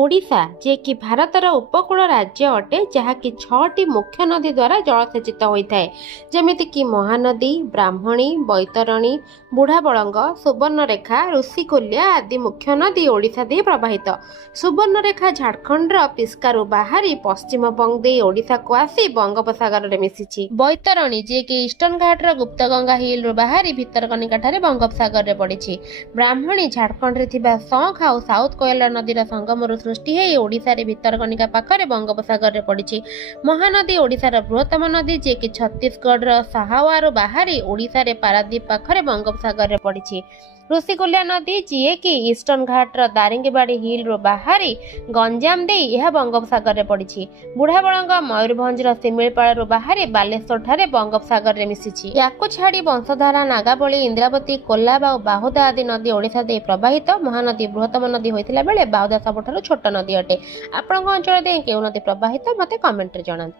ओडिशा जे कि भारतर उपकूल राज्य अटे जहाँकि 6टी मुख्य नदी द्वारा जलसेचित होता है जमीक महानदी, ब्राह्मणी, बैतरणी, बुढ़ाबलंग, सुवर्णरेखा, ऋषिकुल्या आदि मुख्य नदी ओडिशा दे प्रवाहित। सुवर्णरेखा झारखंड पिस्कारु बाहरी पश्चिम बंग दे ओडिशा को आसी बंगोपसागर में मिसिछि। बैतरणी जे कि ईस्टर्न घाटर गुप्तगंगा हिल रु बाहरी भितरकनिका ठारे बंगोपसागर रे पड़िछि। ब्राह्मणी झारखंड रे थिबा सौंख आ साउथ कोयला नदीर संगम सृष्टि है ओडिशा रे भितरकनिका पाखरे बंगोपसागर रे पड़िछि। महानदी ओडिशार बृहत्तम नदी जे कि छत्तीसगढ़ साहावारु बाहरी ओडिशा रे पारादीप पाखरे बंगोपसागर रे पड़िछि। ऋषिकुल्या नदी जी कि ईस्टर्न घाटर दारिंगबाड़ी हिल रु बाहरी गंजाम दे यह बंगोपसागर रे पड़िछि। बुढ़ाबलंग मयूरभंज सिमिलपाड़ रु बाहरी बालेश्वर ठारे बंगोपसागर रे मिसिछि। याकु छाड़ी वंशधारा, नागाबली, इंद्रावती, कोल्लाब और बाहुदा आदि नदी ओडिशा दे प्रवाहित। महानदी बृहत्तम नदी होइतिला बेले बाहुदा सबठारु छोट नदी अटे। आपनक अंचल दे केउ नदी प्रवाहित मते कमेंट रे जणाନ୍ତୁ।